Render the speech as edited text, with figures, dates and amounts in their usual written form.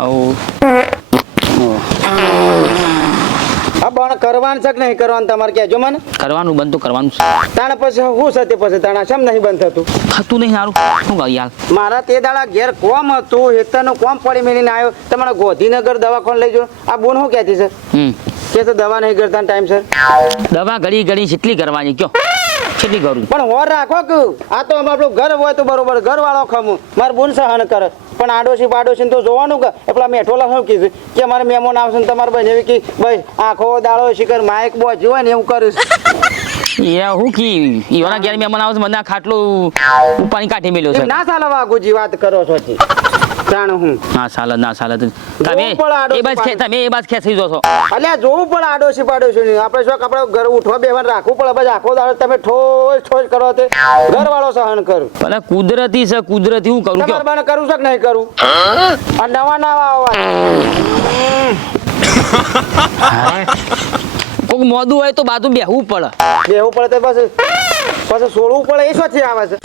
આવું આ પણ કરવાનું છે કે નહીં કરવાનું તમારે કહેજો મને. કરવાનું બંધ તો કરવાનું છે. તાણે પછી હું છે તે પછી તાણા શેમ નહીં બંધ થતું? થતું નહીં સારું શું કહું યાર. મારા તે દાડા ઘેર કોમ હતું, હેતરનું કોમ પડી મેલીને આવ્યો. તમારા ગોધીનગર દવાખાને લઈ જો. આ બોન શું કહેતી છે કે તો દવા નહીં કરતા ટાઈમસર? દવા ઘડી ઘડી કેટલી કરવાની કયો, કેટલી કરું પણ હોર રાખો કે આ તો આપણું ઘર હોય તો બરોબર, ઘર વાળો ખમું મારે બોન સહન કરે. પણ આડોશી પાડોશી તો જોવાનું કે પેલા મેઠોલા શું કીધું કે અમારે મહેમાન આવશે ને તમારે બને એવી કે ભાઈ આખો દાડો શિખર માઇક બોજ હોય ને એવું કરીશ. એ હું કી ઈવાના ઘેર મહેમાન આવે છે, મને આ ખાટલું ઉપાની કાઢી મેલ્યો છે. ના ચાલે વાઘુજી વાત કરો છો જી. જાણું હું ના સાલ તમે જોવું પડે આડોશી એ બાજ તમે એ બાજ ખેંચી જો છો. અલ્યા જોવું પડે આડોશી પાડોશી ને આપણે શું આપણે ઘર ઉઠવા બેહવાનું રાખવું પડે. પછી આખો દાડો તમે ઠોસ ઠોસ કરો તે ઘર વાળો સહન કરું. ભલે કુદરતી છે, કુદરતી હું કરું તમારે કયો. મને કરું છે કે નહીં કરું? આ નવા નવા અવાજ કોક મોદું હોય તો બાજુ બેહવું પડે. બેહવું પડે તો પછી છોડવું પડે. એ શું આવે છે?